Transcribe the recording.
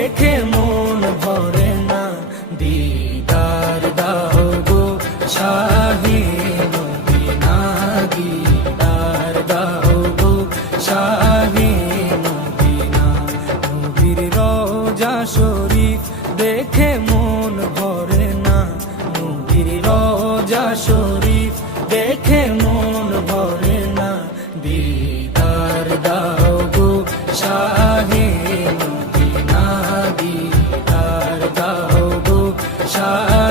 দেখে মন ভরে না, দিদার দাও গো শাহে মদিনা, দিদার দাও গো শাহে মদিনা। নবীর রওজা শরীফ দেখে মন ভরে না, নবীর রওজা শরীফ দেখে মন ভরে না, দিদার দাও গো শাহে মদিনা, দিদার দাও গো শাহে